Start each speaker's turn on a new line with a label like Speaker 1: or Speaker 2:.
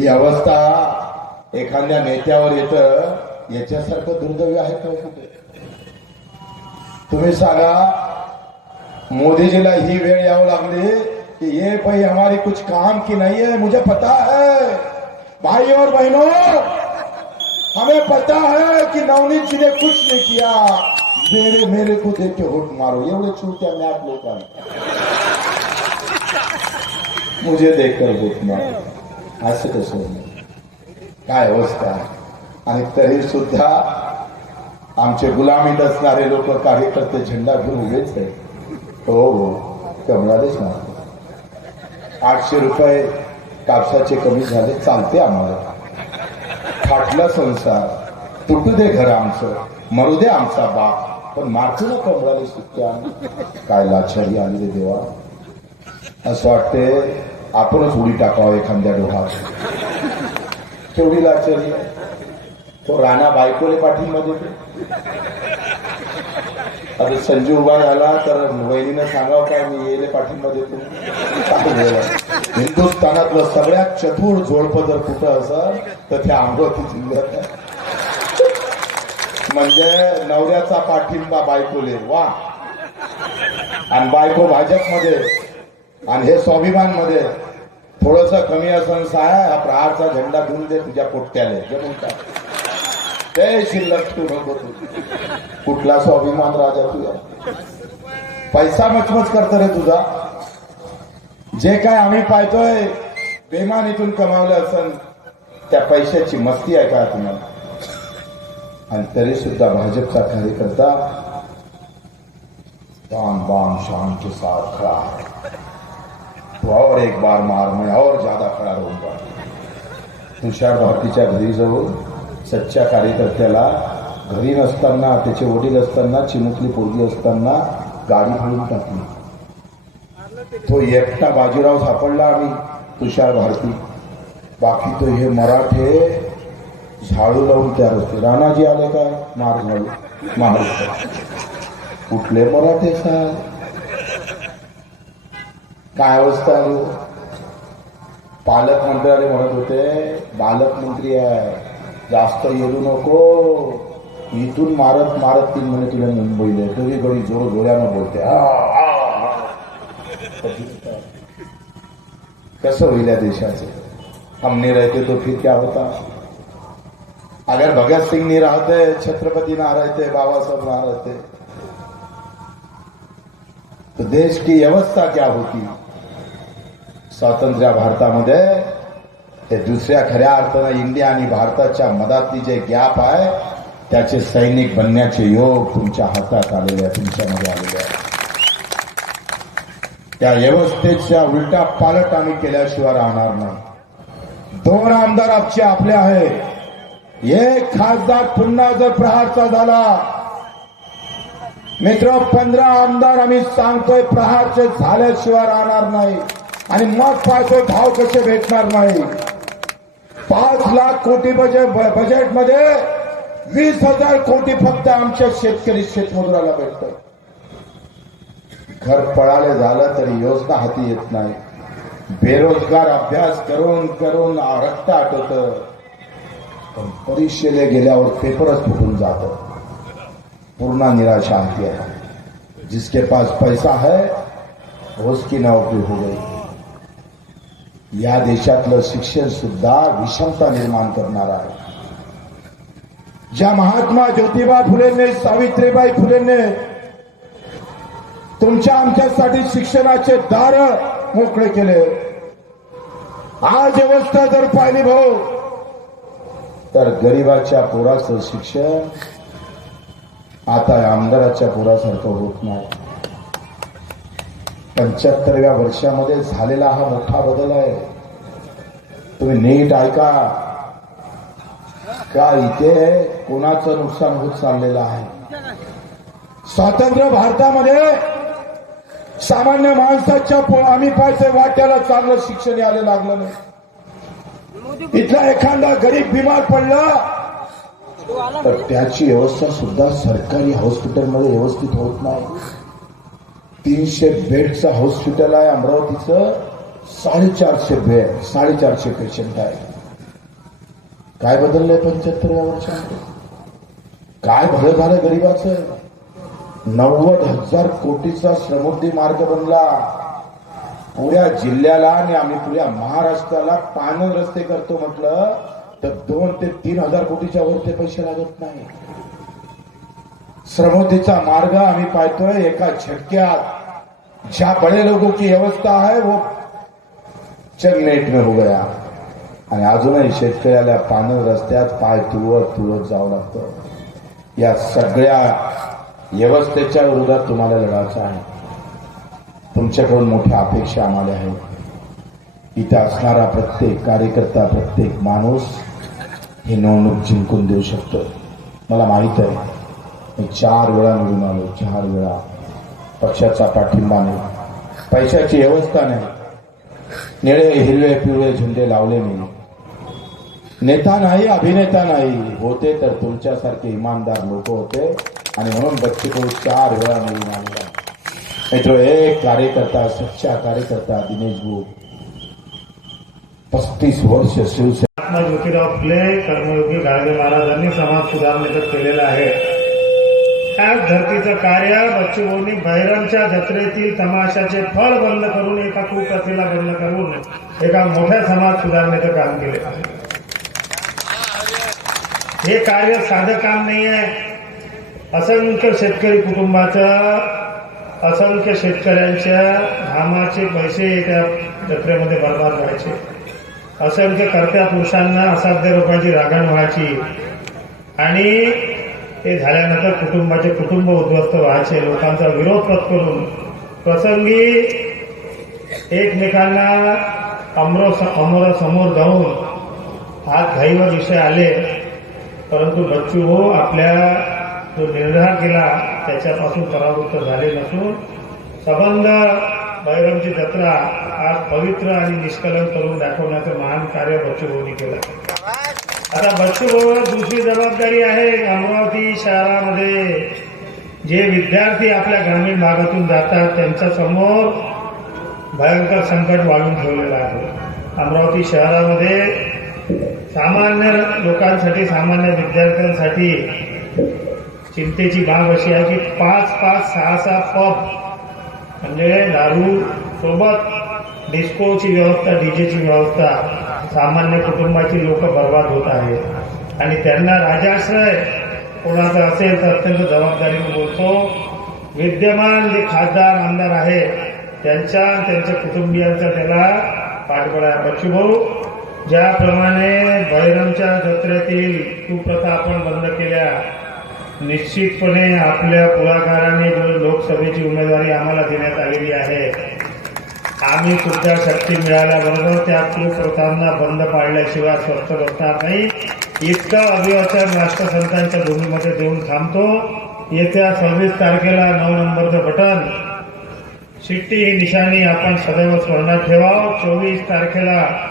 Speaker 1: ही अवस्था एखाद्या नेत्यावर येत याच्यासारखं दुर्दैवी आहे का हो कुठे? तुम्ही सांगा मोदीजीला ही वेळ यावं लागली कि ये भाई हमारी कुछ काम की नहीं है मुझे पता है। भाई और बहनों हमें पता है कि नवनीत जी ने कुछ नहीं किया। मेरे मेरे को देख के होट मारो एवढे छोट्या मॅप लोकांना मुझे देखकर होट मारो। असं कसं काय अवस्था? आणि तरी सुद्धा आमचे गुलामीत असणारे लोक कार्यकर्ते झेंडा घेऊन उभेच आहे हो हो. कमळालेच ना आठशे रुपये कापसाचे कमी झाले चालते आम्हाला. फाटला संसार. तुटू दे घर आमचं. मरू दे आमचा बाप. पण मारतो ना कमळाले सुट्ट्या? काय लाचारी आली देवा? असं वाटते आपणच उडी टाकावं एखाद्या डोहात केवढी लाचर तो राणा बायकोले पाठिंबा देतो. आता संजू उभा झाला तर वहिनीनं सांगावं काय मी येले पाठिंबा देतो. हिंदुस्थानातलं सगळ्यात चतुर जोडपं जर कुठं असेल तर ते अमरावती जिल्ह्यात म्हणजे नवऱ्याचा पाठिंबा बायकोले. वा. आणि बायको भाजपमध्ये. आणि हे स्वाभिमानमध्ये थोडस कमी असं साया हा प्रहारचा झेंडा घेऊन दे तुझ्या पोट्याने जे म्हणतात. ते शिल्लक तू नको तू. कुठला स्वाभिमान राजा तुझा? पैसा मचमच करतो रे तुझा. जे काय आम्ही पाहतोय बेमानीतून कमावलं असन त्या पैशाची मस्ती आहे का तुम्हाला? आणि तरी सुद्धा भाजपचा कार्यकर्ता बाम बाम शान के साथ खड़ा है तो और एक बार मार मैं और ज्यादा खड़ा रहूंगा तुषार भारतीच्या घरी जाऊन हो। सच्च्या कार्यकर्त्याला घरी नसताना त्याचे वडील असताना चिमुकली पोरगी असताना गाडी फाडून टाकली। तो एकटा बाजीराव सापडला आम्ही तुषार भारती। बाकी तो हे मराठे झाडू लावून तयार होते। राणाजी आले काय मार झाडू महाराष्ट्र कुठले मराठे साहेब? काय अवस्था आली पालकमंत्र्याने म्हणत होते बालकमंत्री आहे जास्त येऊ नको. इथून मारत मारत तीन महिने तुला मुंबईला. तरी गडी जोर जोऱ्यानं बोलते. कसं होईल या देशाचे? हमने रहते तो फिर क्या होता? अगर भगत सिंग नहीं रहते छत्रपति ना रहते बाबा साहब ना रहते तो देश की व्यवस्था क्या होती? स्वातंत्र्य भारतामध्ये हे दुसऱ्या खऱ्या अर्थानं इंडिया आणि भारताच्या मधातली जे गॅप आहे त्याचे सैनिक बनण्याचे योग तुमच्या हातात आलेले आहे तुमच्यामध्ये आलेले आहे. त्या व्यवस्थेच्या उलटा पालट आम्ही केल्याशिवाय राहणार नाही. दोन आमदार आमचे आपले आहे एक खासदार पुन्हा जर प्रहारचा झाला. मित्र पंधरा आमदार आम्ही सांगतोय प्रहारचे झाल्याशिवाय राहणार नाही. आणि मग पाहतोय भाव कसे भेटणार नाही. पाच लाख कोटी बजेट बजेटमध्ये वीस हजार कोटी फक्त आमच्या शेतकरी शेतमजुराला भेटत घर पळाले झालं तरी योजना हाती येत नाही. बेरोजगार अभ्यास करून करून रक्त आटत. पण परीक्षेला गेल्यावर पेपरच फुटून जात. पूर्ण निराशा आती है जिसके पास पैसा है उसकी नौकरी हो गई. या देशातलं शिक्षण सुद्धा विषमता निर्माण करणार आहे. ज्या महात्मा ज्योतिबा फुलेंनी सावित्रीबाई फुलेंनी तुमच्या आमच्यासाठी शिक्षणाचे दार मोकळे केले. आज व्यवस्था जर पाहिली भाऊ तर गरिबाच्या पोराचं शिक्षण आता आमदाराच्या पोरासारखं होत नाही. पंच्याहत्तरव्या वर्षामध्ये झालेला हा मोठा बदल आहे. तुम्ही नीट ऐका. का इथे कोणाचं नुकसान होत चाललेलं आहे? स्वातंत्र्य भारतामध्ये सामान्य माणसाच्या आम्ही पाहिजे वाट्याला चांगलं शिक्षण यायला लागलं नाही. इथला एखादा गरीब बिमार पडला तर त्याची व्यवस्था सुद्धा सरकारी हॉस्पिटलमध्ये व्यवस्थित होत नाही. तीनशे बेडचं हॉस्पिटल आहे अमरावतीचं. साडेचारशे बेड साडेचारशे पेशंट आहे. काय बदललंय पंच्याहत्तरव्या वर्षामध्ये? काय भलं झालं गरीबाचं? नव्वद हजार कोटीचा समृद्धी मार्ग बनला. पुऱ्या जिल्ह्याला आणि आम्ही पुऱ्या महाराष्ट्राला पानं रस्ते करतो म्हटलं तर दोन ते तीन हजार कोटीच्या वर ते पैसे लागत नाही. श्रमोदीचा मार्ग आम्ही पाहतोय. एका झटक्यात ज्या बड़े लोगों की व्यवस्था है वो चेन्नईट में हो गया. आणि अजूनही शेतकऱ्याला पानं रस्त्यात पाय तुळत तुळत जावं लागतं. या सगळ्या व्यवस्थेच्या विरोधात तुम्हाला लढायचं आहे. तुमच्याकडून मोठ्या अपेक्षा आम्हाला आहेत. इथं असणारा प्रत्येक कार्यकर्ता प्रत्येक माणूस ही निवडणूक जिंकून देऊ शकतो. मला माहीत आहे. मी चार वेळा निवडून आलो चार वेळा. पक्षाचा पाठिंबा नाही. पैशाची व्यवस्था नाही. निळे हिरवे पिवळे झेंडे लावले मी. नेता नाही अभिनेता नाही. होते तर तुमच्यासारखे इमानदार लोक होते. आणि म्हणून बच्चू चार वेळा निवडून आलेला मित्र एक कार्यकर्ता सच्चा कार्यकर्ता दिनेश भाऊ. पस्तीस वर्ष शिवसेना.
Speaker 2: महात्मा ज्योतिराव फुले कर्मयोगी गाडगे महाराजांनी समाज सुधारणेचं केलेलं आहे. त्याच धर्तीचं कार्य बच्चूभाऊंनी बहिरमच्या जत्रेतील तमाशाचे फळ बंद करून एका कुप्रथेला बंद करून एका मोठ्या समाज सुधारणेचं काम केले. हे कार्य साधं काम नाही आहे असंख्य शेतकरी कुटुंबाचं असंख्य शेतकऱ्यांच्या घामाचे पैसे त्या जत्रेमध्ये बर्बाद व्हायचे. असंख्य कर्त्या पुरुषांना असाध्य रुपयाची राखण व्हायची. आणि ते झाल्यानंतर कुटुंबाचे कुटुंब उद्ध्वस्त व्हायचे. लोकांचा विरोध पत्करून प्रसंगी एकमेकांना अमरो अमोरासमोर जाऊन हात घाईवर विषय आले. परंतु बच्चू हो आपल्या जो निर्धार केला त्याच्यापासून परावृत्त झाले नसून सबंध बैरमची जत्रा आज पवित्र आणि निष्कलन करून दाखवण्याचं महान कार्य बच्चूभाऊनी केलं. आता बच्चूबरोबर दुसरी जबाबदारी आहे अमरावती शहरामध्ये जे विद्यार्थी आपल्या ग्रामीण भागातून जातात त्यांच्यासमोर भयंकर संकट वाढून ठेवलेलं आहे. अमरावती शहरामध्ये सामान्य लोकांसाठी सामान्य विद्यार्थ्यांसाठी चिंतेची बाब अशी आहे की पाच पाच सहा सहा पब म्हणजे दारू सोबत डिस्कोची व्यवस्था डीजेची व्यवस्था सामान्य कुटुंबाची लोक बर्बाद होत आहेत. आणि त्यांना राजाश्रय कोणाचा असेल तर अत्यंत जबाबदारीने बोलतो. विद्यमान जे खासदार आमदार आहे त्यांच्या त्यांच्या कुटुंबियांचा त्याला पाठबळ आहे बच्चूभाऊ ज्याप्रमाणे बहिरमच्या जत्रेतील कुप्रथा आपण बंद केल्या निश्चितपणे आपल्या पुढाकाराने जो लोकसभेची उमेदवारी आम्हाला देण्यात आलेली आहे आम्ही सुद्धा शक्ती मिळाल्याबरोबर त्या कुप्रथांना बंद पाडल्याशिवाय स्वच्छ बसणार नाही. इतकं अभिवाचन राष्ट्रसंतांच्या भूमीमध्ये देऊन थांबतो. येत्या सव्वीस तारखेला नऊ नंबरचं बटन. शिट्टी ही निशाणी आपण सदैव स्मरणात ठेवावं. चोवीस तारखेला